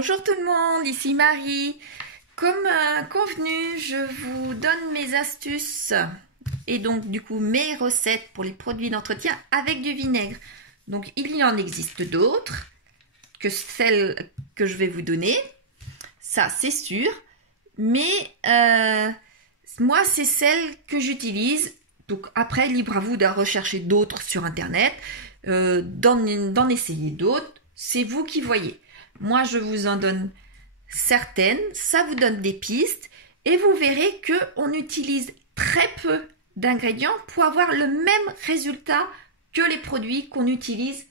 Bonjour tout le monde, ici Marie. Comme convenu, je vous donne mes astuces et donc du coup mes recettes pour les produits d'entretien avec du vinaigre. Donc il y en existe d'autres que celles que je vais vous donner, ça c'est sûr. Mais moi c'est celle que j'utilise. Donc après, libre à vous de rechercher d'autres sur internet, d'en essayer d'autres. C'est vous qui voyez. Moi, je vous en donne certaines, ça vous donne des pistes et vous verrez qu'on utilise très peu d'ingrédients pour avoir le même résultat que les produits qu'on utilise,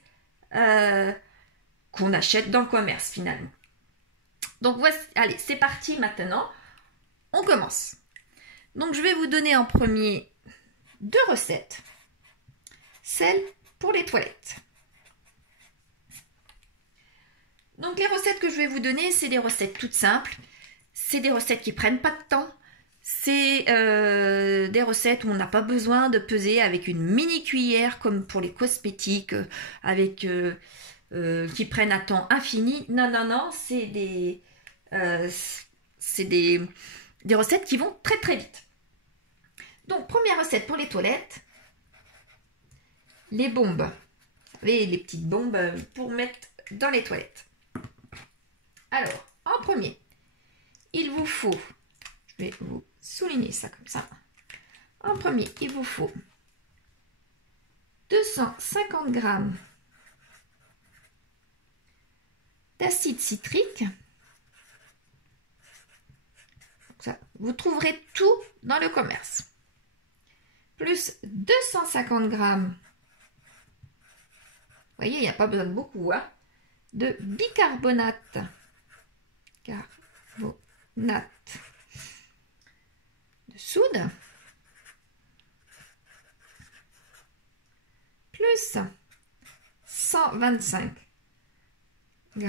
qu'on achète dans le commerce finalement. Donc voici, allez, c'est parti maintenant, on commence. Donc je vais vous donner en premier deux recettes, celle pour les toilettes. Donc les recettes que je vais vous donner, c'est des recettes toutes simples. C'est des recettes qui prennent pas de temps. C'est des recettes où on n'a pas besoin de peser avec une mini cuillère comme pour les cosmétiques, qui prennent un temps infini. Non, non, non, c'est des recettes qui vont très très vite. Donc première recette pour les toilettes, les bombes. Vous savez, les petites bombes pour mettre dans les toilettes. Alors, en premier, il vous faut, je vais vous souligner ça comme ça. En premier, il vous faut 250 g d'acide citrique. Ça, vous trouverez tout dans le commerce. Plus 250 g, vous voyez, il n'y a pas besoin de beaucoup, hein, de bicarbonate. De soude, plus 125 g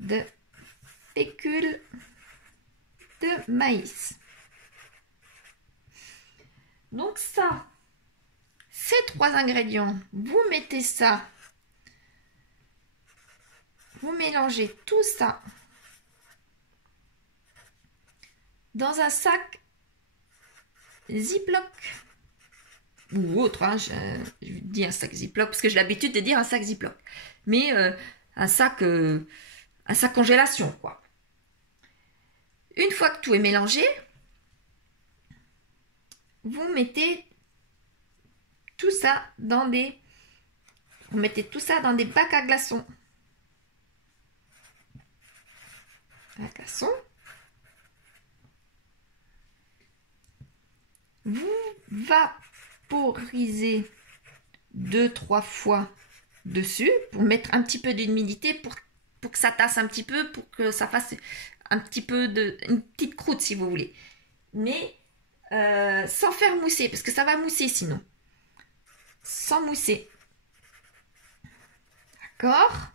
de fécule de maïs. Donc ça, ces trois ingrédients, vous mettez ça, vous mélangez tout ça dans un sac Ziploc ou autre, hein, je dis un sac Ziploc parce que j'ai l'habitude de dire un sac Ziploc, mais un sac congélation quoi. Une fois que tout est mélangé, vous mettez tout ça dans des bacs à glaçons. Vous vaporisez 2-3 fois dessus pour mettre un petit peu d'humidité pour que ça tasse un petit peu, pour que ça fasse un petit peu une petite croûte si vous voulez, mais sans faire mousser parce que ça va mousser sinon, sans mousser, d'accord.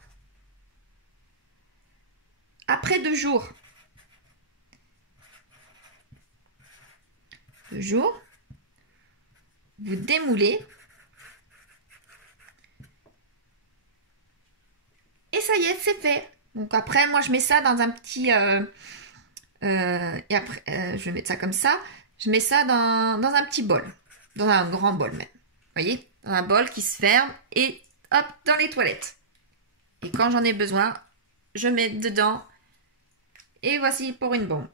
Après 2 jours, vous démoulez et ça y est, c'est fait. Donc après, moi je mets ça dans un petit et après je vais mettre ça comme ça. Je mets ça dans un petit bol, dans un grand bol même. Vous voyez, dans un bol qui se ferme et hop dans les toilettes. Et quand j'en ai besoin, je mets dedans. Et voici pour une bombe.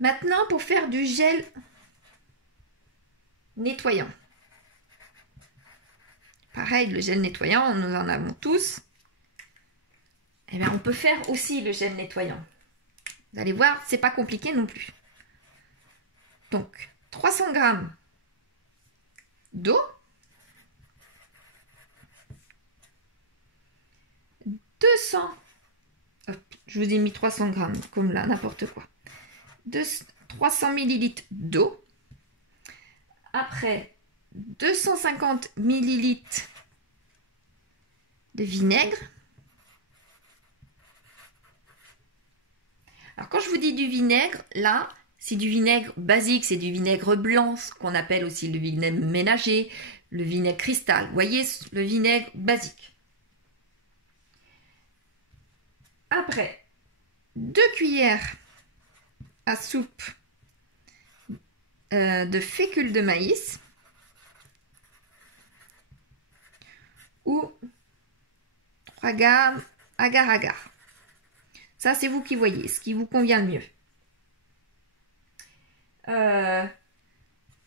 Maintenant, pour faire du gel nettoyant. Pareil, le gel nettoyant, nous en avons tous. Eh bien, on peut faire aussi le gel nettoyant. Vous allez voir, c'est pas compliqué non plus. Donc, 300 g d'eau. 200. Je vous ai mis 300 g, comme là, n'importe quoi. 300 ml d'eau. Après, 250 ml de vinaigre. Alors, quand je vous dis du vinaigre, là, c'est du vinaigre basique, c'est du vinaigre blanc, ce qu'on appelle aussi le vinaigre ménager, le vinaigre cristal. Vous voyez, le vinaigre basique. Après, 2 cuillères à soupe de fécule de maïs ou 3 grammes agar-agar. Ça, c'est vous qui voyez, ce qui vous convient le mieux.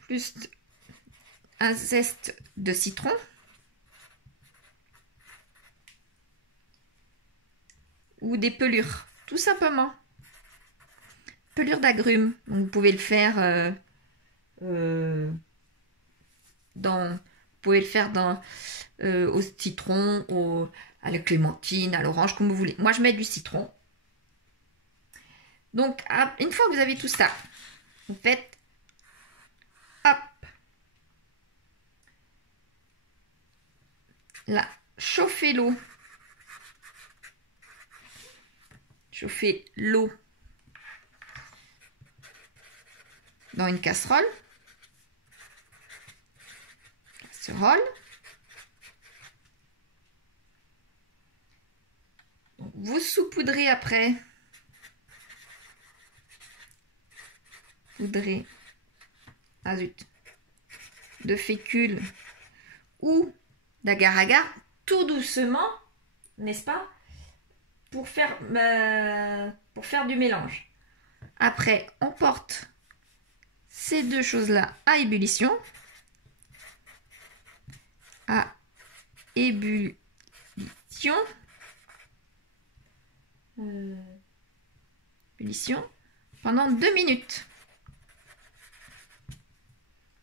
Plus un zeste de citron. Ou des pelures, tout simplement. Pelures d'agrumes. Vous pouvez le faire au citron, à la clémentine, à l'orange, comme vous voulez. Moi, je mets du citron. Donc, une fois que vous avez tout ça, vous faites, hop, là, chauffez l'eau. Chauffez l'eau dans une casserole. Vous saupoudrez après. Poudrez de fécule ou d'agar-agar, tout doucement, n'est-ce pas, pour faire du mélange. Après, on porte ces deux choses-là à ébullition. À ébullition. Ébullition pendant 2 minutes.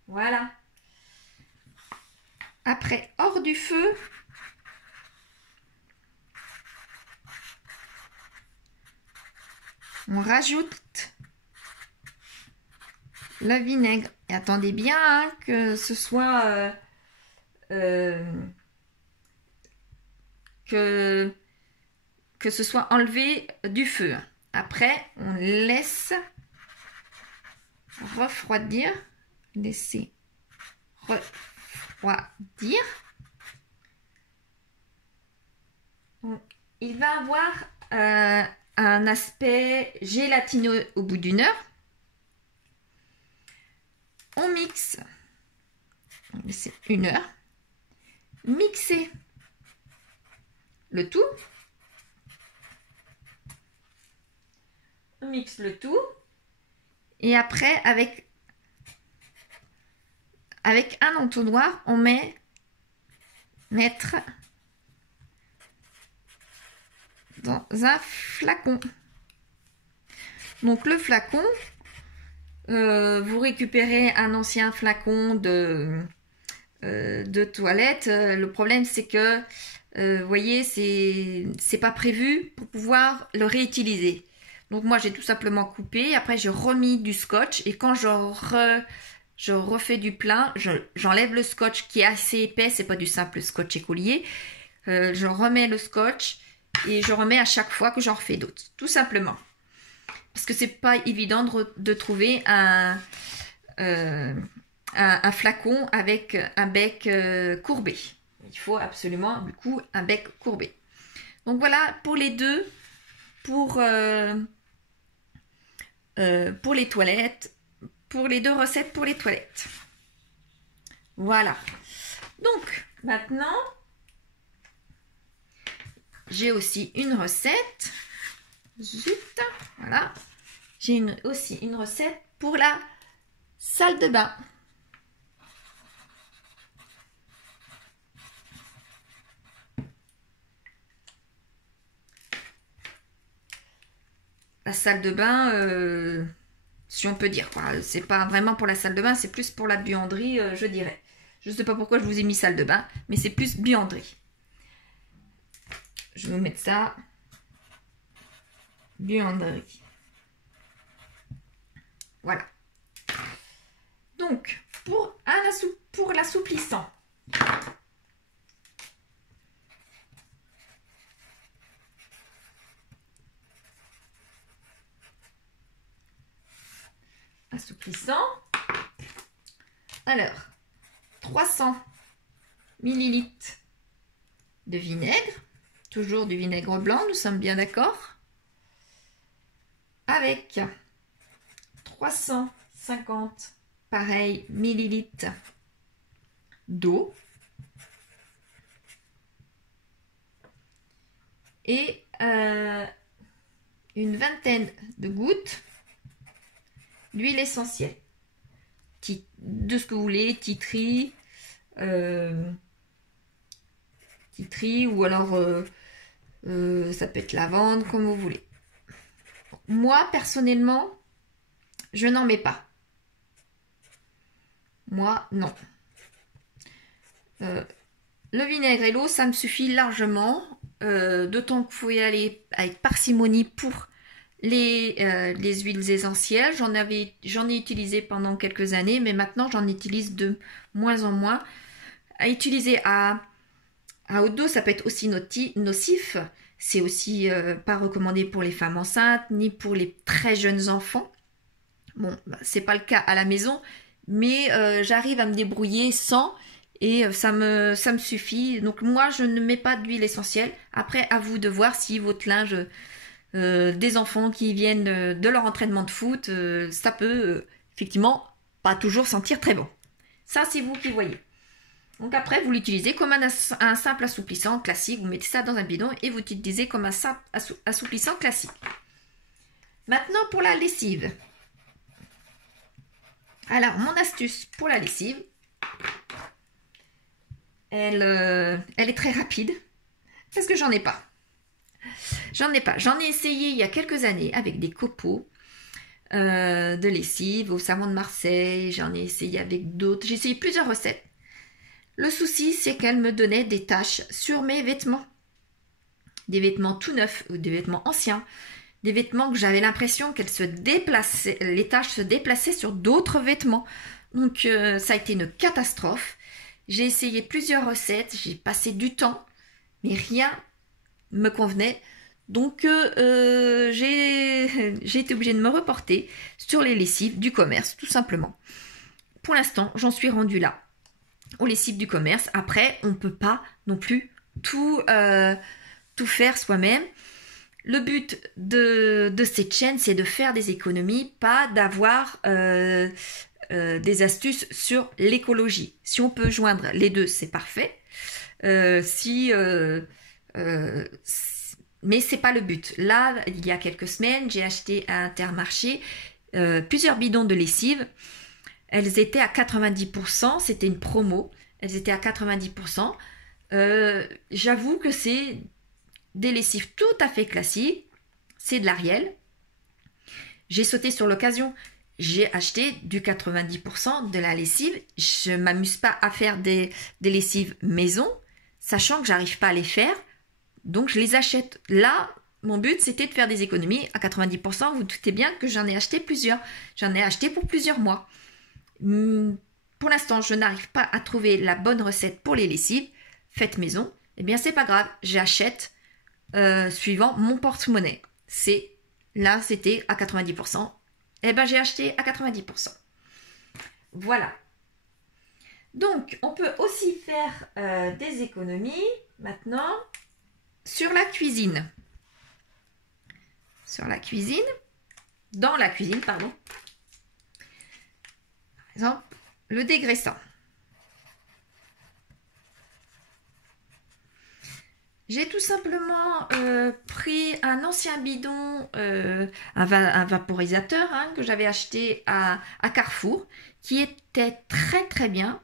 Voilà. Après, hors du feu, on rajoute le vinaigre. Et attendez bien hein, que ce soit que ce soit enlevé du feu. Après, on laisse refroidir. Laisser refroidir. Il va avoir un aspect gélatineux au bout d'une heure. On mixe. On va laisser 1 heure. Mixer le tout. On mixe le tout. Et après, avec un entonnoir, on mettre dans un flacon. Donc le flacon, vous récupérez un ancien flacon de toilette. Le problème c'est que vous voyez, c'est pas prévu pour pouvoir le réutiliser. Donc moi j'ai tout simplement coupé, après j'ai remis du scotch et quand je refais du plein, j'enlève le scotch qui est assez épais, c'est pas du simple scotch écolier. Je remets le scotch et je remets à chaque fois que j'en refais d'autres, tout simplement. Parce que c'est pas évident de trouver un flacon avec un bec courbé. Il faut absolument du coup un bec courbé. Donc voilà pour les deux, pour les toilettes. Pour les 2 recettes pour les toilettes. Voilà. Donc, maintenant, j'ai aussi une recette. Zut. Voilà. J'ai aussi une recette pour la salle de bain. La salle de bain... si on peut dire, c'est pas vraiment pour la salle de bain, c'est plus pour la buanderie, je dirais. Je ne sais pas pourquoi je vous ai mis salle de bain, mais c'est plus buanderie. Je vais vous mettre ça. Buanderie. Voilà. Donc, pour l'assouplissant. Alors 300 ml de vinaigre, toujours du vinaigre blanc, nous sommes bien d'accord. avec 350 pareil millilitres d'eau et une vingtaine de gouttes d'huile essentielle de ce que vous voulez, tea tree ou alors ça peut être lavande, comme vous voulez. Moi personnellement je n'en mets pas. Moi non. Le vinaigre et l'eau ça me suffit largement, d'autant qu'il faut y aller avec parcimonie pour les huiles essentielles. J'en ai utilisé pendant quelques années, mais maintenant j'en utilise de moins en moins. À utiliser à haute dose, ça peut être aussi nocif. C'est aussi pas recommandé pour les femmes enceintes, ni pour les très jeunes enfants. Bon, c'est pas le cas à la maison, mais j'arrive à me débrouiller sans, et ça me suffit. Donc moi, je ne mets pas d'huile essentielle. Après, à vous de voir si votre linge... des enfants qui viennent de leur entraînement de foot, ça peut effectivement pas toujours sentir très bon. Ça, c'est vous qui voyez. Donc après, vous l'utilisez comme un simple assouplissant classique. Vous mettez ça dans un bidon et vous l'utilisez comme un simple assouplissant classique. Maintenant, pour la lessive. Alors, mon astuce pour la lessive, elle est très rapide parce que j'en ai pas. J'en ai essayé il y a quelques années avec des copeaux de lessive au savon de Marseille. J'en ai essayé avec d'autres. J'ai essayé plusieurs recettes. Le souci, c'est qu'elle me donnait des taches sur mes vêtements. Des vêtements tout neufs ou des vêtements anciens. Des vêtements que j'avais l'impression qu'elles se déplaçaient, les taches se déplaçaient sur d'autres vêtements. Donc ça a été une catastrophe. J'ai essayé plusieurs recettes. J'ai passé du temps, mais rien me convenait. Donc j'ai été obligée de me reporter sur les lessives du commerce, tout simplement. Pour l'instant, j'en suis rendue là, aux lessives du commerce. Après, on ne peut pas non plus tout faire soi-même. Le but de cette chaîne, c'est de faire des économies, pas d'avoir des astuces sur l'écologie. Si on peut joindre les deux, c'est parfait. Mais c'est pas le but. Là, il y a quelques semaines, j'ai acheté à Intermarché plusieurs bidons de lessive. Elles étaient à 90%, c'était une promo. Elles étaient à 90%. J'avoue que c'est des lessives tout à fait classiques. C'est de l'Ariel. J'ai sauté sur l'occasion. J'ai acheté du 90% de la lessive. Je ne m'amuse pas à faire des lessives maison, sachant que j'arrive pas à les faire. Donc, je les achète. Là, mon but, c'était de faire des économies à 90%. Vous doutez bien que j'en ai acheté plusieurs. J'en ai acheté pour plusieurs mois. Pour l'instant, je n'arrive pas à trouver la bonne recette pour les lessives faites maison. Eh bien, c'est pas grave. J'achète suivant mon porte-monnaie. Là, c'était à 90%. Eh bien, j'ai acheté à 90%. Voilà. Donc, on peut aussi faire des économies maintenant sur la cuisine. Dans la cuisine, pardon. Par exemple, le dégraissant. J'ai tout simplement pris un ancien bidon, un vaporisateur que j'avais acheté à Carrefour, qui était très très bien.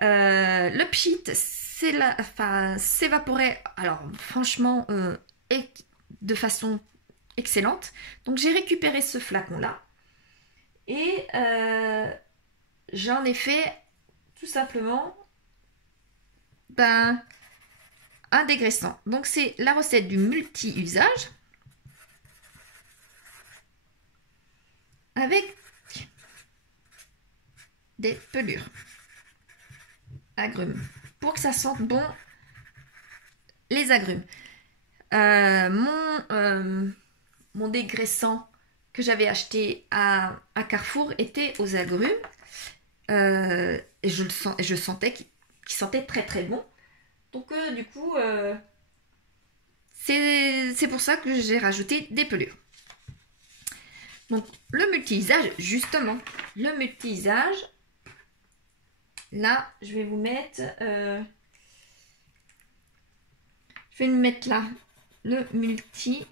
Le pchit s'évaporait, alors franchement, de façon excellente. Donc j'ai récupéré ce flacon-là et j'en ai fait tout simplement un dégraissant. Donc c'est la recette du multi-usage avec des pelures, agrumes, pour que ça sente bon les agrumes. Mon dégraissant que j'avais acheté à Carrefour était aux agrumes. Et je sentais qu'il sentait très très bon. Donc du coup, c'est pour ça que j'ai rajouté des pelures. Donc, le multi-usage, justement, le multi-usage, là, je vais vous mettre, là, le multi-usage.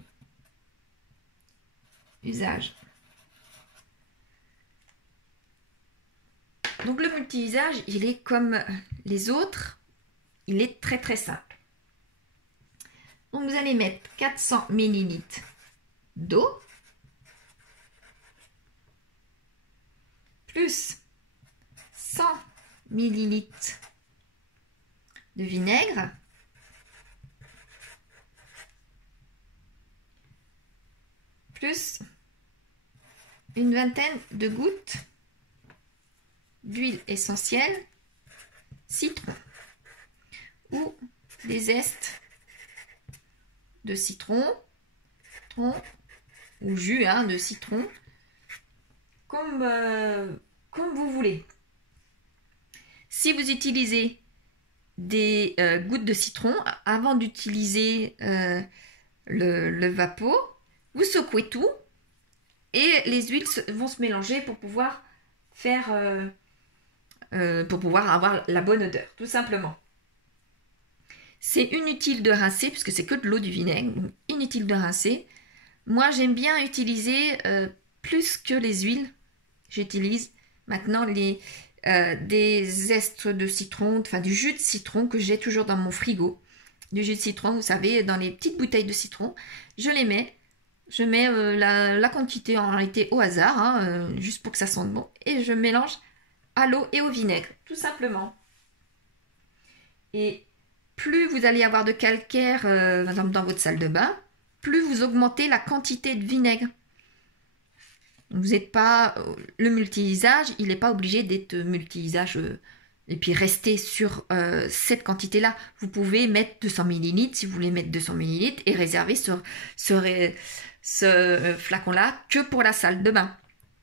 Donc, le multi-usage, il est comme les autres, il est très très simple. Donc, vous allez mettre 400 ml d'eau, plus 100 ml de vinaigre, plus une vingtaine de gouttes d'huile essentielle citron ou des zestes de citron ou jus de citron, comme vous voulez. Si vous utilisez des gouttes de citron, avant d'utiliser le vapeau, vous secouez tout et les huiles vont se mélanger pour pouvoir avoir la bonne odeur, tout simplement. C'est inutile de rincer puisque c'est que de l'eau, du vinaigre, donc inutile de rincer. Moi, j'aime bien utiliser plus que les huiles. J'utilise maintenant des zestes de citron, enfin du jus de citron que j'ai toujours dans mon frigo. Du jus de citron, vous savez, dans les petites bouteilles de citron. Je les mets. Je mets la quantité en réalité au hasard, juste pour que ça sente bon. Et je mélange à l'eau et au vinaigre, tout simplement. Et plus vous allez avoir de calcaire dans votre salle de bain, plus vous augmentez la quantité de vinaigre. Vous n'êtes pas... Le multi-usage, il n'est pas obligé d'être multi-usage et puis rester sur cette quantité-là. Vous pouvez mettre 200 ml si vous voulez mettre 200 ml et réserver ce flacon-là que pour la salle de bain,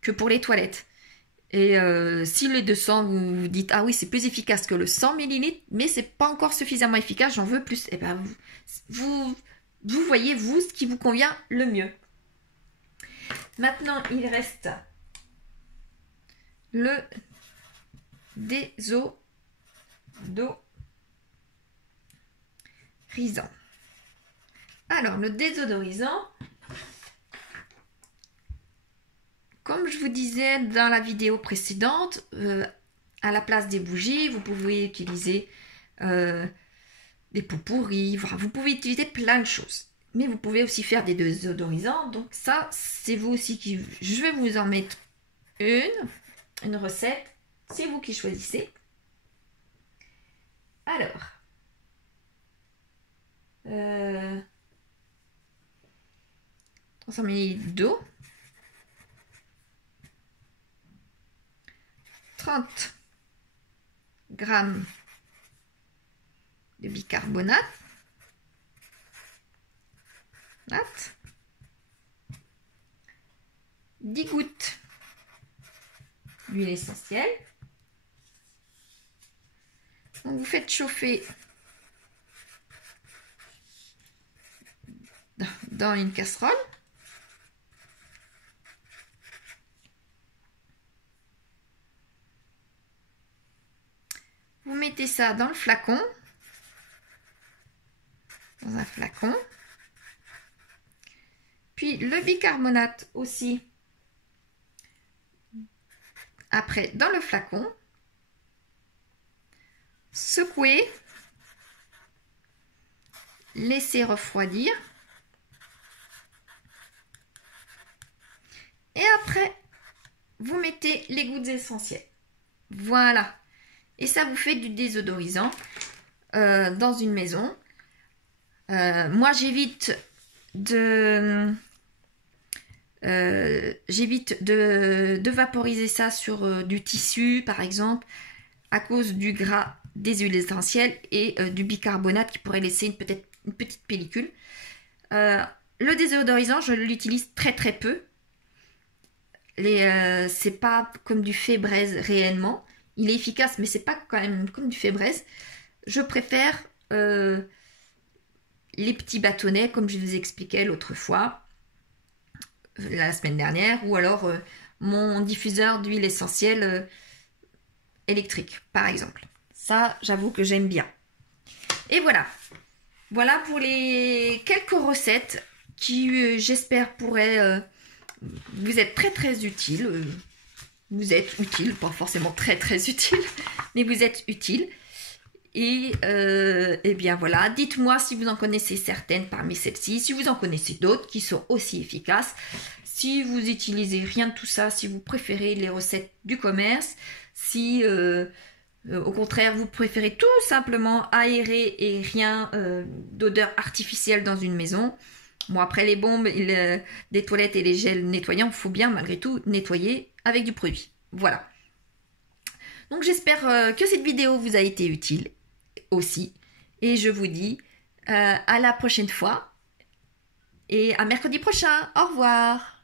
que pour les toilettes. Et si les 200, vous vous dites, ah oui, c'est plus efficace que le 100 ml, mais c'est pas encore suffisamment efficace, j'en veux plus. Et bien, vous voyez, vous, ce qui vous convient le mieux. Maintenant, il reste le désodorisant. Alors, le désodorisant, comme je vous disais dans la vidéo précédente, à la place des bougies, vous pouvez utiliser des pots pourris, vous pouvez utiliser plein de choses. Mais vous pouvez aussi faire des désodorisants. Donc ça, c'est vous aussi qui... Je vais vous en mettre une recette. C'est vous qui choisissez. Alors, 300 ml d'eau. 30 g de bicarbonate, 10 gouttes d'huile essentielle. Donc vous faites chauffer dans une casserole. Vous mettez ça dans le flacon, dans un flacon. Puis le bicarbonate aussi, après dans le flacon. Secouez, laissez refroidir. Et après, vous mettez les gouttes essentielles. Voilà. Et ça vous fait du désodorisant dans une maison. Moi, j'évite de vaporiser ça sur du tissu, par exemple, à cause du gras des huiles essentielles et du bicarbonate qui pourrait laisser peut-être une petite pellicule. Le désodorisant, je l'utilise très très peu. C'est pas comme du Febreze réellement. Il est efficace, mais c'est pas quand même comme du Febreze. Je préfère les petits bâtonnets, comme je vous expliquais l'autre fois. la semaine dernière, ou alors mon diffuseur d'huile essentielle électrique, par exemple. Ça, j'avoue que j'aime bien. Et voilà. Voilà pour les quelques recettes qui, j'espère, pourraient vous être très très utiles. Vous êtes utile, pas forcément très très utile, mais vous êtes utile. Et bien voilà, dites-moi si vous en connaissez certaines parmi celles-ci, si vous en connaissez d'autres qui sont aussi efficaces. Si vous utilisez rien de tout ça, si vous préférez les recettes du commerce, si au contraire vous préférez tout simplement aérer et rien d'odeur artificielle dans une maison. Bon, après les bombes des toilettes et les gels nettoyants, il faut bien malgré tout nettoyer avec du produit. Voilà. Donc j'espère que cette vidéo vous a été utile aussi. Et je vous dis à la prochaine fois. Et à mercredi prochain. Au revoir.